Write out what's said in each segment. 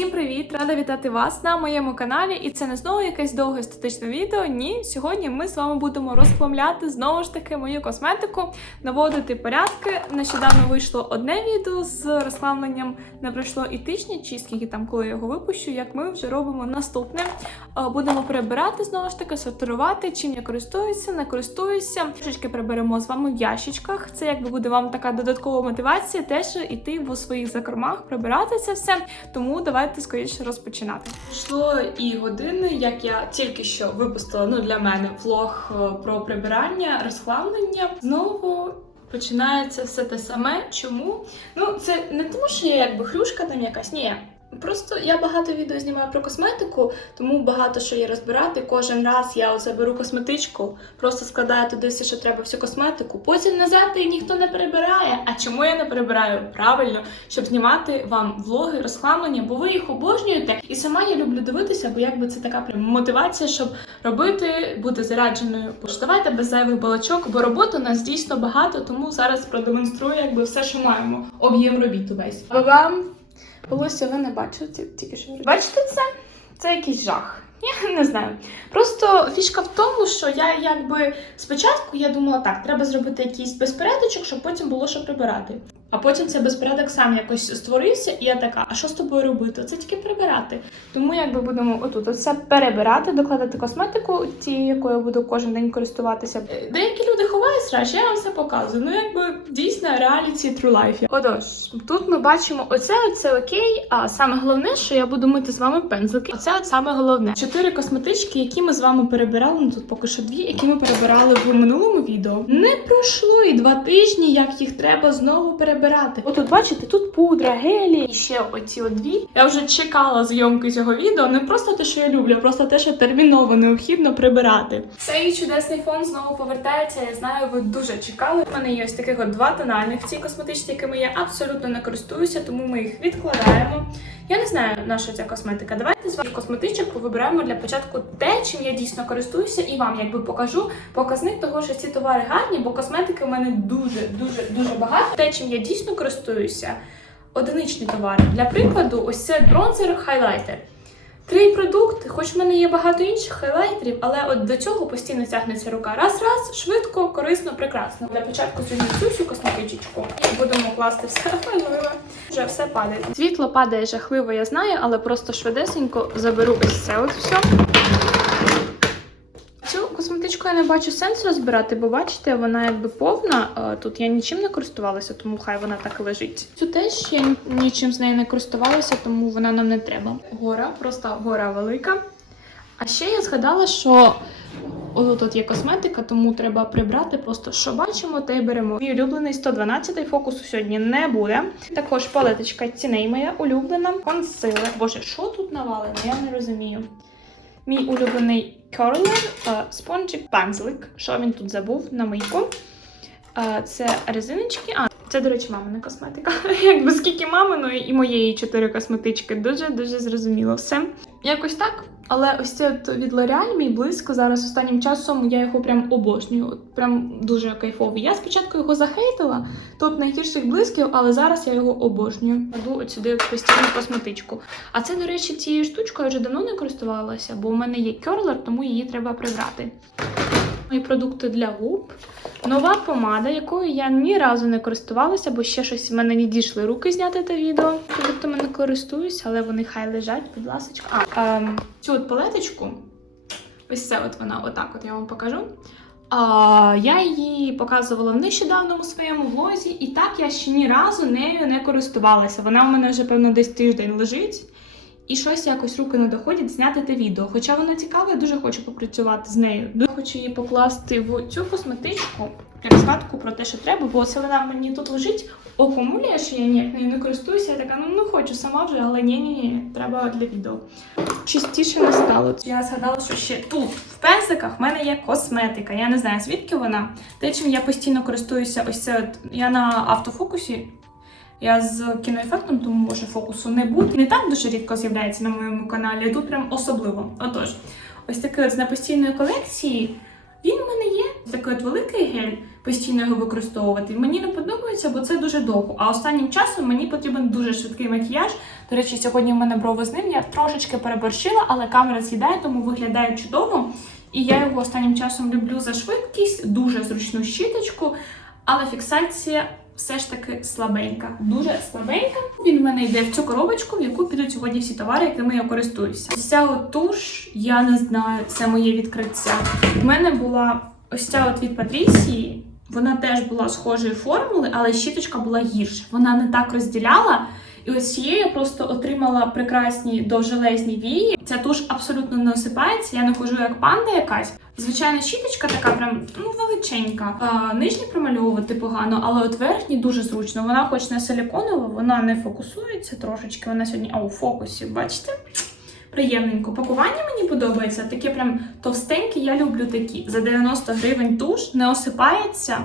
Всім привіт! Рада вітати вас на моєму каналі. І це не знову якесь довге естетичне відео. Ні, сьогодні ми з вами будемо розплавляти знову ж таки мою косметику, наводити порядки. Нещодавно вийшло одне відео з розплавленням. Не пройшло і тижня, чи скільки там, коли я його випущу, як ми вже робимо наступне. Е, Будемо прибирати знову ж таки, сортувати, чим я користуюся, не користуюся. Трошечки приберемо з вами в ящичках. Це якби буде вам така додаткова мотивація теж іти в своїх закромах, прибирати це все. Тому давайте скоріше розпочинати. Пройшло і години, як я тільки що випустила ну для мене влог е, про прибирання, розхламлення. Знову починається все те саме. Чому? Ну це не тому, що я якби хрюшка там якась, ні. Просто я багато відео знімаю про косметику, тому багато що є розбирати. Кожен раз я оце беру косметичку, просто складаю туди все, що треба всю косметику. Потім назад її ніхто не перебирає. А чому я не перебираю? Правильно, щоб знімати вам влоги, розхламлення, бо ви їх обожнюєте. І сама я люблю дивитися, бо якби це така прям мотивація, щоб робити, бути зарядженою. Давайте без зайвих балачок, бо роботи у нас дійсно багато, тому зараз продемонструю якби все, що маємо. Об'єм робіт увесь. Ба-бам! Волосся ви не бачите, тільки що бачите це? Це якийсь жах. Я не знаю. Просто фішка в тому, що я якби спочатку я думала, так, треба зробити якийсь безпорядочок, щоб потім було що прибирати. А потім цей безпорядок сам якось створився, і я така, а що з тобою робити? Це тільки прибирати. Тому якби будемо отут оце перебирати, докладати косметику, ті, якою буду кожен день користуватися. Е, Деякі люди ховають срач, я вам все показую. Ну якби дійсно реаліті true life. Отож, тут ми бачимо оце, оце окей. А саме головне, що я буду мити з вами пензлики. Оце от саме головне. Чотири косметички, які ми з вами перебирали. Ну тут поки що дві, які ми перебирали в минулому відео. Не пройшло і два тижні, як їх треба знову перебирати. Отут, бачите, тут пудра, гелі і ще оці дві. Я вже чекала зйомки цього відео. Не просто те, що я люблю, а просто те, що терміново необхідно прибирати. Цей чудесний фон знову повертається. Я знаю, ви дуже чекали. У мене є ось таких от два тональних ці косметичні, якими я абсолютно не користуюся, тому ми їх відкладаємо. Я не знаю, на що ця косметика. Давайте з ваших косметичок повибираємо для початку те, чим я дійсно користуюся, і вам якби покажу показник того, що ці товари гарні, бо косметики в мене дуже, дуже, дуже багато. Те, чим я дійсно користуюся, одиничні товари. Для прикладу, ось це бронзер хайлайтер. Три продукти, хоч в мене є багато інших хайлайтерів, але от до цього постійно тягнеться рука. Раз-раз, швидко, корисно, прекрасно. Для початку цю всю косметичку будемо класти все важливе. Вже все падає. Світло падає жахливо, я знаю, але просто швидесенько заберу ось це от все. Цю я не бачу сенсу розбирати, бо бачите, вона якби повна. Тут я нічим не користувалася, тому хай вона так і лежить. Цю теж я нічим з нею не користувалася, тому вона нам не треба. Гора, просто гора велика. А ще я згадала, що тут є косметика, тому треба прибрати просто що бачимо, те й беремо. Мій улюблений 112-й фокусу сьогодні не буде. Також палеточка ціней моя улюблена. Консилер. Боже, що тут навалено? Я не розумію. Мій улюблений керлер, спонжик, пензлик. Що він тут забув на мийку? Е, Це резиночки. А, це, до речі, мамина косметика. Якби скільки маминої і моєї чотири косметички. Дуже-дуже зрозуміло все. Якось так. Але ось це от від L'Oreal, мій близько зараз останнім часом я його прям обожнюю. Прям дуже кайфовий. Я спочатку його захейтила, топ найгірших близьків, але зараз я його обожнюю. Кладу от сюди постійну косметичку. А це, до речі, цією штучкою вже давно не користувалася, бо у мене є керлер, тому її треба прибрати. Мої продукти для губ. Нова помада, якою я ні разу не користувалася, бо ще щось в мене не дійшли руки зняти те відео. Продуктами не користуюсь, але вони хай лежать, будь ласка. А, ем, цю от палеточку, ось це от вона, отак от я вам покажу. А, я її показувала в нещодавному своєму влозі, і так я ще ні разу нею не користувалася. Вона у мене вже, певно, десь тиждень лежить. І щось якось руки не доходять зняти те відео. Хоча вона цікава, я дуже хочу попрацювати з нею. Дуже хочу її покласти в цю косметичку, як згадку про те, що треба, бо це вона мені тут лежить, окумулює, що я ніяк нею не користуюся. Я така, ну не хочу сама вже, але ні, ні, ні, треба для відео. Чистіше не стало. Я згадала, що ще тут, в пензиках, в мене є косметика. Я не знаю, звідки вона. Те, чим я постійно користуюся, ось це от я на автофокусі. Я з кіноефектом, тому може фокусу не буде. Не так дуже рідко з'являється на моєму каналі, а тут прям особливо. Отож, ось такий от з непостійної колекції. Він у мене є. Такий от великий гель, постійно його використовувати. Мені не подобається, бо це дуже довго. А останнім часом мені потрібен дуже швидкий макіяж, До речі, сьогодні в мене брови з ним. Я трошечки переборщила, але камера з'їдає, тому виглядає чудово. І я його останнім часом люблю за швидкість, дуже зручну щіточку, але фіксація все ж таки слабенька. Дуже слабенька. Він в мене йде в цю коробочку, в яку підуть сьогодні всі товари, якими я користуюся. Ось ця от туш, я не знаю, це моє відкриття. У мене була ось ця от від Патрісії. Вона теж була схожої формули, але щіточка була гірша. Вона не так розділяла. І ось цією я просто отримала прекрасні довжелезні вії. Ця туш абсолютно не осипається. Я не хожу як панда якась. Звичайна щіточка така прям ну величенька. А, нижні промальовувати погано, але от верхні дуже зручно. Вона, хоч не силіконова, вона не фокусується трошечки. Вона сьогодні а, у фокусі, бачите? Приємненько. Пакування мені подобається. Таке прям товстеньке, я люблю такі. За 90 гривень туш не осипається.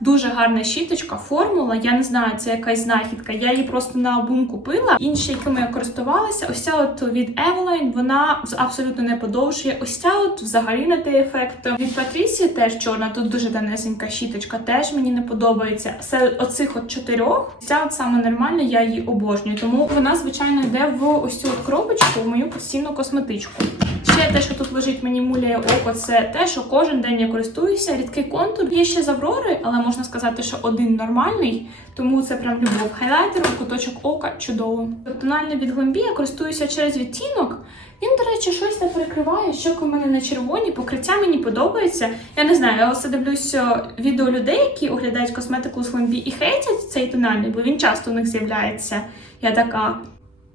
Дуже гарна щіточка, формула. Я не знаю, це якась знахідка. Я її просто на обум купила. Інші, якими я користувалася, ось ця от від Eveline, вона абсолютно не подовжує. Ось ця от взагалі не той ефект. Від Патрісії теж чорна, тут дуже тонесенька щіточка, теж мені не подобається. Серед оцих от чотирьох, ця от саме нормальна, я її обожнюю. Тому вона, звичайно, йде в ось цю от коробочку, в мою постійну косметичку. Ще те, що тут лежить мені муляє око, це те, що кожен день я користуюся. Рідкий контур. Є ще з Аврори, але можна сказати, що один нормальний, тому це прям любов. Хайлайтер, куточок ока чудово. Тональний від Глембі я користуюся через відтінок. Він, до речі, щось не перекриває, щоки в мене не червоні, покриття мені подобається. Я не знаю, я ось дивлюся відео людей, які оглядають косметику з Глембі і хейтять цей тональний, бо він часто у них з'являється. Я така.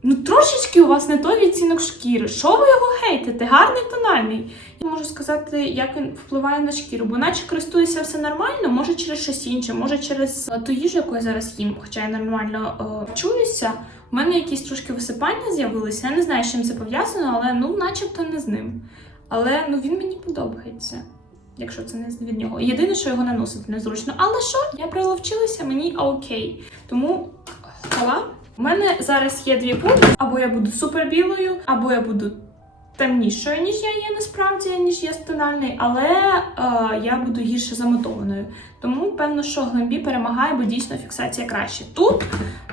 Ну, трошечки у вас не той відцінок шкіри. Що ви його хейтите? Гарний тональний. Я можу сказати, як він впливає на шкіру, бо наче користуюся все нормально, може через щось інше, може через е, ту їжу, яку я зараз їм, хоча я нормально е, чуюся. У мене якісь трошки висипання з'явилися. Я не знаю, з чим це пов'язано, але ну, начебто не з ним. Але ну він мені подобається. Якщо це не від нього. Єдине, що його наносити незручно. Але що? Я приловчилася, мені окей. Тому хвала. У мене зараз є дві пудри, або я буду супер білою, або я буду темнішою, ніж я є насправді, ніж є тональний, але е, я буду гірше замотованою. Тому певно, що глембі перемагає, бо дійсно фіксація краще. Тут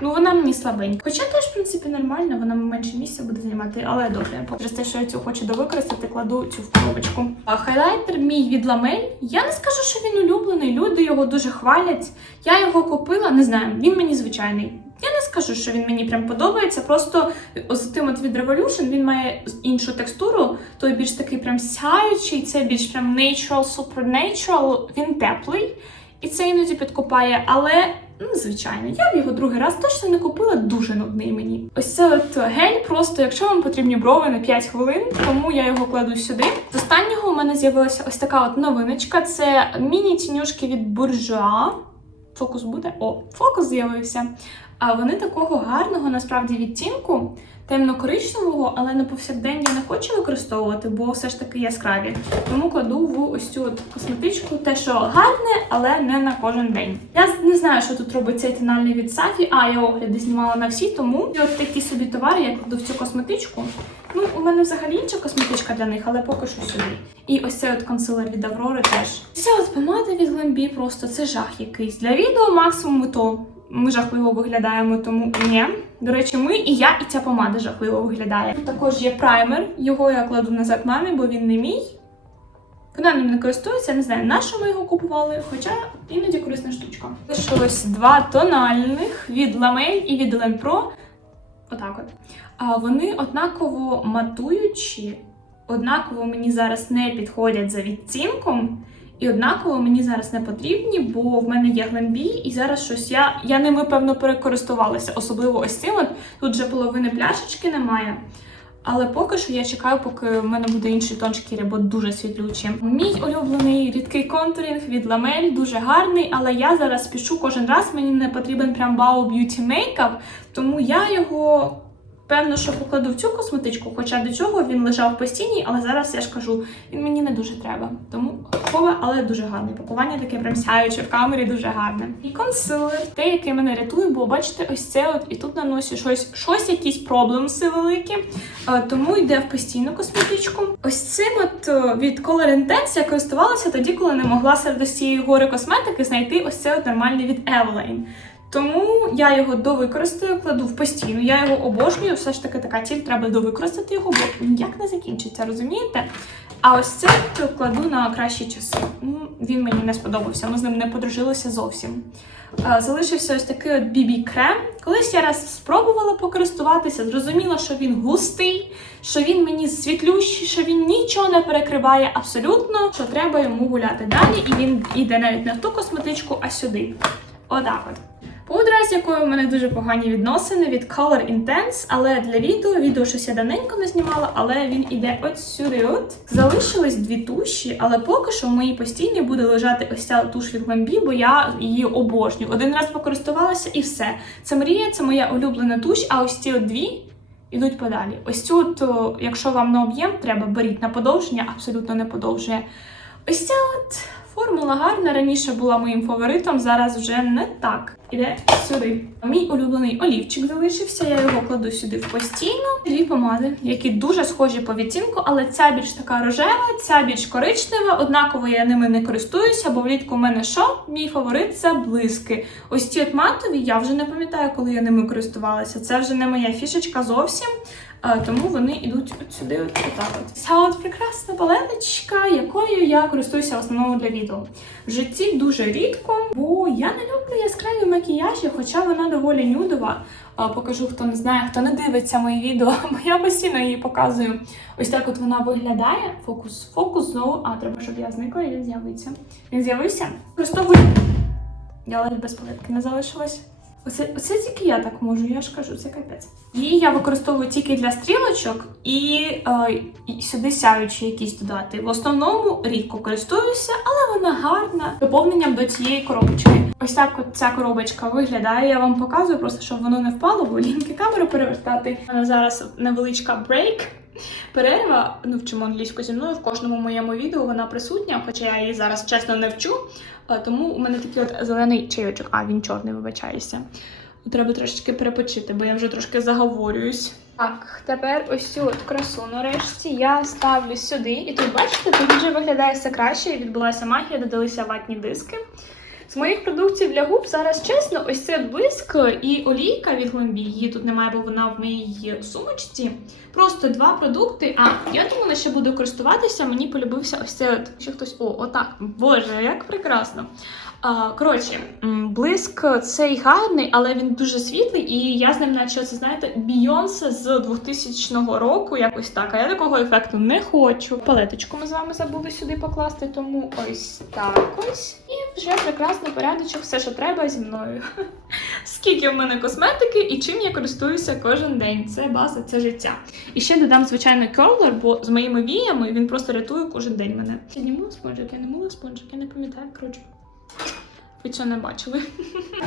ну вона мені слабенька. Хоча теж, в принципі, нормально, вона менше місця буде займати, але добре. Через те, що я цю хочу довикористати, кладу цю в коробочку. Хайлайтер мій від ламель. Я не скажу, що він улюблений. Люди його дуже хвалять. Я його купила, не знаю, він мені звичайний. Я не скажу, що він мені прям подобається. Просто з тим от від Revolution він має іншу текстуру, той більш такий прям сяючий, це більш прям natural, supernatural, він теплий. І це іноді підкопає, але ну, звичайно, я б його другий раз точно не купила, дуже нудний мені. Ось це от гель, просто якщо вам потрібні брови на 5 хвилин, тому я його кладу сюди. З останнього у мене з'явилася ось така от новиночка: це міні-тінюшки від буржуа. Фокус буде? О, фокус з'явився. А вони такого гарного насправді відтінку, темно-коричневого, але на повсякдень я не хочу використовувати, бо все ж таки яскраві. Тому кладу в ось цю косметичку, те, що гарне, але не на кожен день. Я не знаю, що тут робить цей тональний від Сафі. А я огляди знімала на всі, тому і от такі собі товари я кладу в цю косметичку. Ну, у мене взагалі інша косметичка для них, але поки що сюди. І ось цей от консилер від Аврори теж. Ця от помада від Глембі просто це жах якийсь. Для відео максимум то. Ми жахливо виглядаємо, тому ні. До речі, ми і я, і ця помада жахливо виглядає. Тут також є праймер, його я кладу назад мамі, бо він не мій. Вона ним не користується, не знаю, на що ми його купували, хоча іноді корисна штучка. Лишилось два тональних від Lamel і від Pro. Отак от. А вони однаково матуючі, однаково мені зараз не підходять за відцінком. І однаково мені зараз не потрібні, бо в мене є глембі, і зараз щось я я ними певно перекористувалася, особливо ось цим. от. Тут вже половини пляшечки немає. Але поки що я чекаю, поки в мене буде інший тон шкіри, бо дуже світлючий. Мій улюблений рідкий контурінг від Ламель, дуже гарний, але я зараз спішу кожен раз. Мені не потрібен прям Makeup, тому я його. Певно, що покладу в цю косметичку, хоча до цього він лежав постійній, але зараз я ж кажу, він мені не дуже треба. Тому хове, але дуже гарне. Пакування таке прям сяюче в камері, дуже гарне. І консилер, те, який мене рятує, бо бачите, ось це от і тут наносю щось, щось якісь проблемси великі. Е, тому йде в постійну косметичку. Ось цим от е, від Color Intense я користувалася тоді, коли не могла серед цієї гори косметики знайти ось це от нормальний від Eveline. Тому я його довикористаю, кладу в постійну. Я його обожнюю. Все ж таки така ціль, треба довикористати його, бо ніяк не закінчиться, розумієте? А ось це кладу на кращі часи. Ну, він мені не сподобався, ми з ним не подружилися зовсім. Е, Залишився ось такий от BB крем. Колись я раз спробувала покористуватися, зрозуміла, що він густий, що він мені світлющий, що він нічого не перекриває абсолютно, що треба йому гуляти далі, і він йде навіть не в ту косметичку, а сюди. Отак от. Пудра, з якою в мене дуже погані відносини від Color Intense, але для відео, відео щось я давненько не знімала, але він іде от сюди. От. Залишились дві туші, але поки що в моїй постійній буде лежати ось ця туш від Glambi, бо я її обожнюю. Один раз покористувалася і все. Це мрія, це моя улюблена туш, а ось ці от дві ідуть подалі. Ось цю, от, якщо вам на об'єм треба, беріть на подовження, абсолютно не подовжує. Ось ця от формула гарна. Раніше була моїм фаворитом, зараз вже не так. Іде сюди. Мій улюблений олівчик залишився. Я його кладу сюди в постійну. Дві помади, які дуже схожі по відтінку, але ця більш така рожева, ця більш коричнева. Однаково я ними не користуюся, бо влітку в мене що? Мій фаворит це блиски. Ось ці от матові, я вже не пам'ятаю, коли я ними користувалася. Це вже не моя фішечка зовсім. Тому вони йдуть от сюди, от отак от. От прекрасна палеточка, якою я користуюся в основному для відео. В житті дуже рідко, бо я не люблю яскраві макіяжі, хоча вона доволі нюдова. Покажу, хто не знає, хто не дивиться мої відео, бо я постійно її показую. Ось так от вона виглядає. Фокус, фокус знову. А, треба, щоб я зникла і він з'явиться. Він з'явився. Використовую. Я ледь без палетки не залишилась. Оце, оце тільки я так можу, я ж кажу, це капець. Її я використовую тільки для стрілочок і, е, і сюди сяючі якісь додати. В основному рідко користуюся, але вона гарна доповненням до цієї коробочки. Ось так от ця коробочка виглядає. Я вам показую, просто щоб воно не впало, бо лінки камеру перевертати. У мене зараз невеличка брейк. Перерва, ну вчимо англійську зі мною в кожному моєму відео вона присутня, хоча я її зараз чесно не вчу. Е, Тому у мене такий от зелений чайочок. А, він чорний, вибачаюся. Треба трошечки перепочити, бо я вже трошки заговорююсь. Так, тепер ось цю от красу нарешті я ставлю сюди. І тут, бачите, тут вже виглядає все краще. Відбулася магія, додалися ватні диски. З моїх продуктів для губ зараз чесно, ось це блиск і олійка від Glambi. Її тут немає, бо вона в моїй сумочці. Просто два продукти. А я думала, що буду користуватися. Мені полюбився ось це. Ще хтось. О, отак. Боже, як прекрасно. Коротше, блиск цей гарний, але він дуже світлий, і я з ним, наче це знаєте, Бійонсе з 2000 року, якось так. А я такого ефекту не хочу. Палеточку ми з вами забули сюди покласти, тому ось так ось. І вже прекрасний порядочок, все, що треба зі мною. Скільки в мене косметики і чим я користуюся кожен день. Це база, це життя. І ще додам, звичайно, керлер, бо з моїми віями він просто рятує кожен день мене. Я не мила спонжик, я не мила спонжик, я не пам'ятаю, коротше. Ви цього не бачили.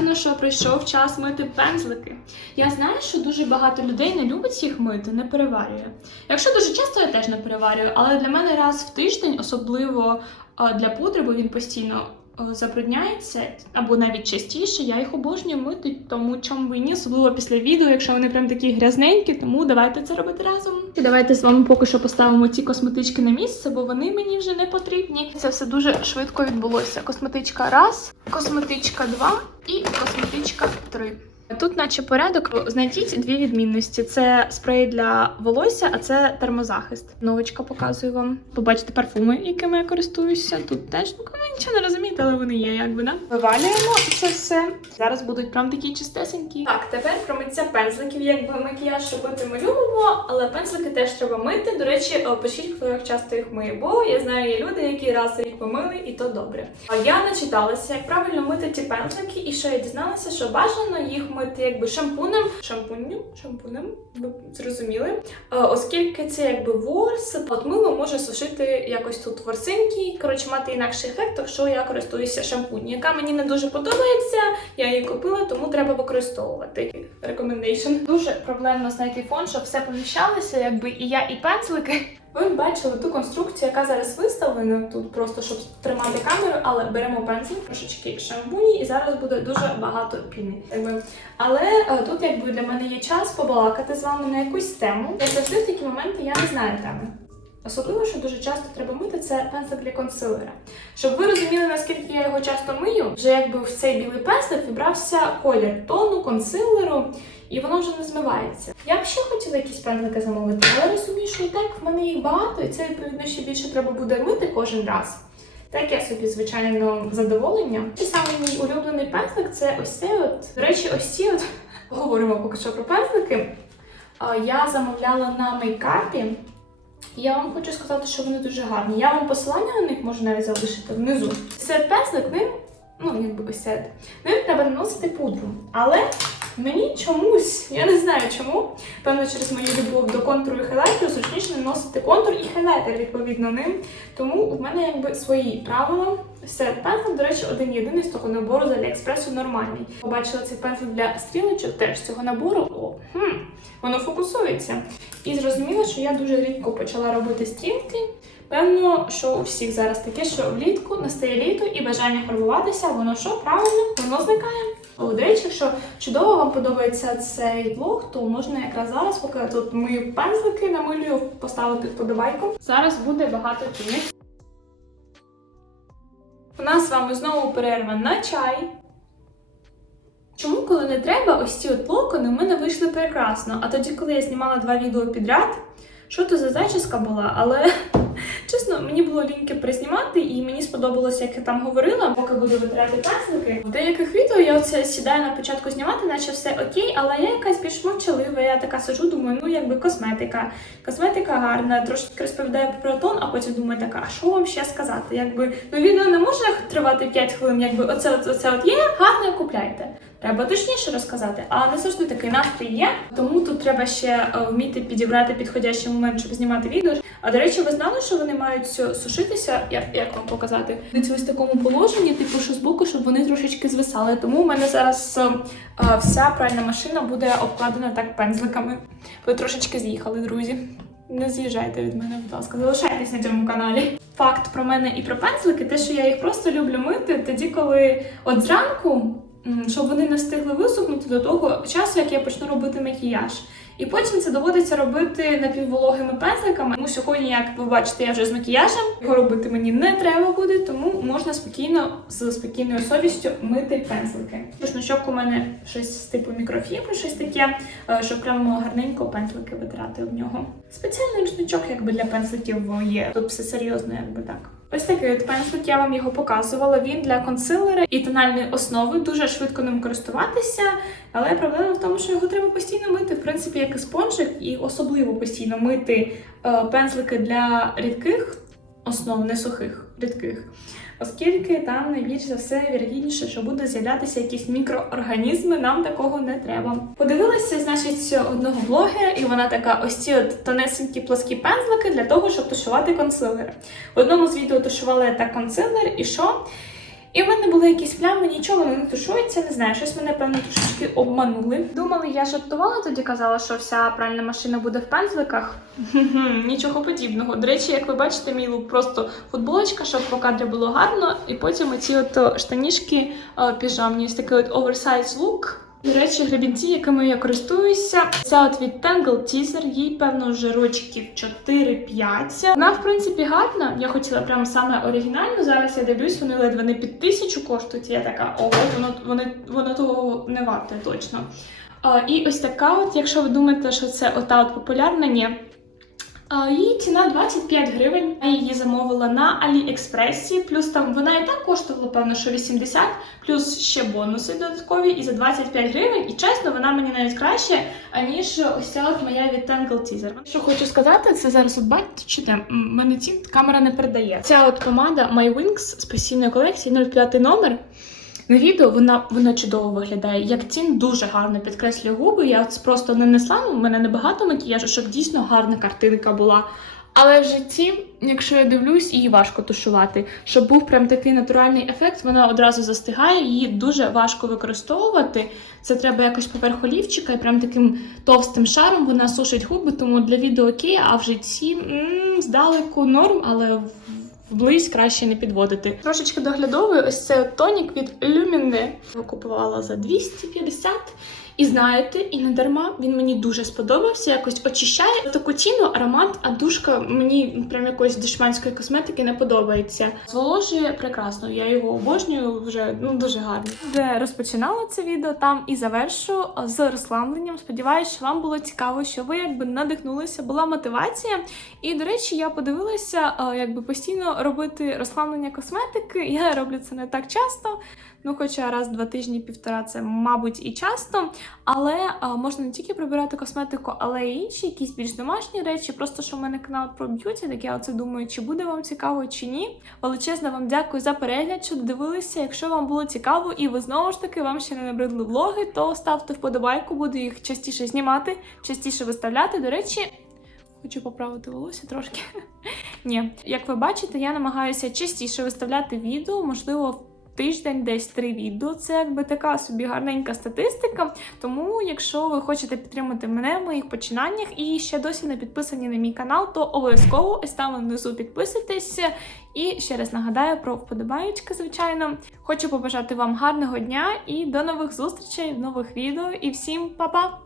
Ну що прийшов час мити пензлики. Я знаю, що дуже багато людей не любить їх мити, не переварює. Якщо дуже часто, я теж не переварюю, але для мене раз в тиждень, особливо для пудри, бо він постійно забрудняється, або навіть частіше, я їх обожнюю мити, тому чому ви ні, особливо після відео, якщо вони прям такі грязненькі, тому давайте це робити разом. І давайте з вами поки що поставимо ці косметички на місце, бо вони мені вже не потрібні. Це все дуже швидко відбулося. Косметичка раз, косметичка два і косметичка три. Тут, наче порядок, знайдіть дві відмінності: це спрей для волосся, а це термозахист. Новочка показую вам. Побачите парфуми, якими я користуюся. Тут теж ну, ви нічого не розумієте, але вони є, якби да. Вивалюємо це все. Зараз будуть прям такі чистесенькі. Так, тепер про миття пензликів, якби макіяж робити ми любимо, але пензлики теж треба мити. До речі, пишіть, хто як часто їх миє, бо я знаю, є люди, які раз помили, і то добре. Я начиталася, як правильно мити ті пензлики, і що я дізналася, що бажано їх мити якби шампунем, шампунем, шампунем, ви зрозуміли. Е, Оскільки це якби ворс, от мило може сушити якось тут ворсинки, коротше, мати інакший ефект, якщо я користуюся шампунь, яка мені не дуже подобається. Я її купила, тому треба використовувати. Recommendation. Дуже проблемно знайти фон, щоб все поміщалося, якби і я, і пензлики. Ви бачили ту конструкцію, яка зараз виставлена тут, просто щоб тримати камеру, але беремо пензлик, трошечки шампуні, і зараз буде дуже багато піни. Але е, тут якби для мене є час побалакати з вами на якусь тему. Як завжди в такі моменти я не знаю теми. Особливо, що дуже часто треба мити, це пензлик для консилера. Щоб ви розуміли, наскільки я його часто мию, вже якби в цей білий пензлик вібрався колір тону, консилеру, і воно вже не змивається. Я б ще хотіла якісь пензлики замовити, але розумію, що і так в мене їх багато, і це відповідно ще більше треба буде мити кожен раз. Таке собі, звичайно, задоволення. Чи саме мій улюблений пензлик це ось цей от. До речі, ось ці от говоримо поки що про пензлики. Я замовляла на мейкапі. Я вам хочу сказати, що вони дуже гарні. Я вам посилання на них можу навіть залишити внизу. Це пензлик, ним, ну якби ось це, ним треба наносити пудру. Але мені чомусь, я не знаю чому, певно, через мою любов до контуру і хайлайтеру зручніше наносити контур і хайлайтер відповідно ним. Тому в мене якби свої правила. Все, пензлик, до речі, один єдиний з того набору з Аліекспресу нормальний. Побачила цей пензлик для стрілочок теж цього набору. О, хм, воно фокусується. І зрозуміла, що я дуже рідко почала робити стрілки. Певно, що у всіх зараз таке, що влітку настає літо і бажання фарбуватися, воно що правильно, воно зникає. До речі, якщо чудово вам подобається цей влог, то можна якраз зараз, поки тут мию пензлики, намилюю, поставити вподобайку. Зараз буде багато тіни. У нас з вами знову перерва на чай. Чому, коли не треба, ось ці от локони в мене вийшли прекрасно. А тоді, коли я знімала два відео підряд, що то за зачіска була, але чесно, мені було ліньки признімати, і мені сподобалося, як я там говорила, поки буду витирати пензлики. В деяких відео я оце сідаю на початку знімати, наче все окей, але я якась більш мовчалива. Я така сиджу, думаю, ну якби косметика. Косметика гарна, трошки розповідаю про тон, а потім думаю, така, а що вам ще сказати? Якби ну відео не може тривати 5 хвилин, якби оце от, оце от є, гарне купляйте. Треба точніше розказати, а не завжди такий настрій є. Тому тут треба ще е, вміти підібрати підходящий момент, щоб знімати відео. А до речі, ви знали, що вони мають сушитися? Як, як вам показати? Ось в такому положенні, типу, що збоку, щоб вони трошечки звисали. Тому у мене зараз е, е, вся пральна машина буде обкладена так пензликами. Ви трошечки з'їхали, друзі. Не з'їжджайте від мене, будь ласка, залишайтесь на цьому каналі. Факт про мене і про пензлики, те, що я їх просто люблю мити, тоді, коли от зранку щоб вони не встигли висохнути до того часу, як я почну робити макіяж. І потім це доводиться робити напіввологими пензликами. Тому сьогодні, як ви бачите, я вже з макіяжем. Його робити мені не треба буде, тому можна спокійно з спокійною совістю мити пензлики. Рушничок у мене щось типу мікрофібри, щось таке, е, щоб прямо гарненько пензлики витирати в нього. Спеціальний рушничок, якби для пензликів є. Тут все серйозно, якби так. Ось такий от пензлик, я вам його показувала. Він для консилера і тональної основи. Дуже швидко ним користуватися, але проблема в тому, що його треба постійно мити, в принципі, як і спонжик, і особливо постійно мити е, пензлики для рідких основ, не сухих, рідких. Оскільки там найбільш за все вірогідніше, що буде з'являтися якісь мікроорганізми, нам такого не треба. Подивилася, значить, одного блогера, і вона така: ось ці от тонесенькі плоскі пензлики для того, щоб тушувати консилер. В одному з відео тушувала я так консилер, і що? І в мене були якісь плями, нічого не тушується, не знаю, щось мене певно трошечки обманули. Думали, я жартувала тоді казала, що вся пральна машина буде в пензликах. Нічого подібного. До речі, як ви бачите, мій лук просто футболочка, щоб по кадрі було гарно, і потім оці от штанішки е, піжамні, ось такий от оверсайз лук. До речі, гребінці, якими я користуюся, це от від Tangle Teaser, їй певно вже рочків 4-5. Вона, в принципі, гарна. Я хотіла прям саме оригінальну. Зараз я дивлюсь, вони ледве не під тисячу коштують. Я така, о, воно, вони, воно того не варте точно. А, і ось така, от, якщо ви думаєте, що це ота от популярна, ні. Її ціна 25 гривень. Я її замовила на Аліекспресі. Плюс там вона і так коштувала, певно, що 80, плюс ще бонуси додаткові і за 25 гривень. І чесно, вона мені навіть краще, аніж ось ця от моя від Tangle Teaser. Що хочу сказати, це зараз от бачите, мене ці камера не передає. Ця от помада My Wings з постійної колекції 05 номер. На відео вона, вона чудово виглядає. Як тінь дуже гарно підкреслює губи. Я просто не несла, ну, у мене небагато макіяжу, щоб дійсно гарна картинка була. Але в житті, якщо я дивлюсь, її важко тушувати. Щоб був прям такий натуральний ефект, вона одразу застигає, її дуже важко використовувати. Це треба якось поверх олівчика і прям таким товстим шаром вона сушить губи, тому для відео окей, а в житті м, здалеку норм, але в- вблизь краще не підводити. Трошечки доглядовий, ось це тонік від Lumine. Купувала за 250. І знаєте, і не дарма він мені дуже сподобався. Якось очищає таку ціну, аромат, а душка мені прям якоїсь дешманської косметики не подобається. Зволожує прекрасно. Я його обожнюю вже ну дуже гарно. Де розпочинала це відео, там і завершу з розслабленням. Сподіваюся, що вам було цікаво, що ви якби надихнулися, була мотивація. І до речі, я подивилася, якби постійно робити розслаблення косметики. Я роблю це не так часто. Ну, хоча раз два тижні, півтора це, мабуть, і часто. Але а, можна не тільки прибирати косметику, але й інші якісь більш домашні речі. Просто що в мене канал про б'юті, так я оце думаю, чи буде вам цікаво, чи ні. Величезно вам дякую за перегляд, що додивилися. Якщо вам було цікаво, і ви знову ж таки вам ще не набридли влоги, то ставте вподобайку, буду їх частіше знімати, частіше виставляти. До речі. Хочу поправити волосся трошки. Ні, як ви бачите, я намагаюся частіше виставляти відео, можливо, в тиждень десь три відео. Це якби така собі гарненька статистика. Тому, якщо ви хочете підтримати мене в моїх починаннях і ще досі не підписані на мій канал, то обов'язково ось там внизу підписуйтесь. І ще раз нагадаю про вподобаєчки, звичайно. Хочу побажати вам гарного дня і до нових зустрічей в нових відео. І всім па-па!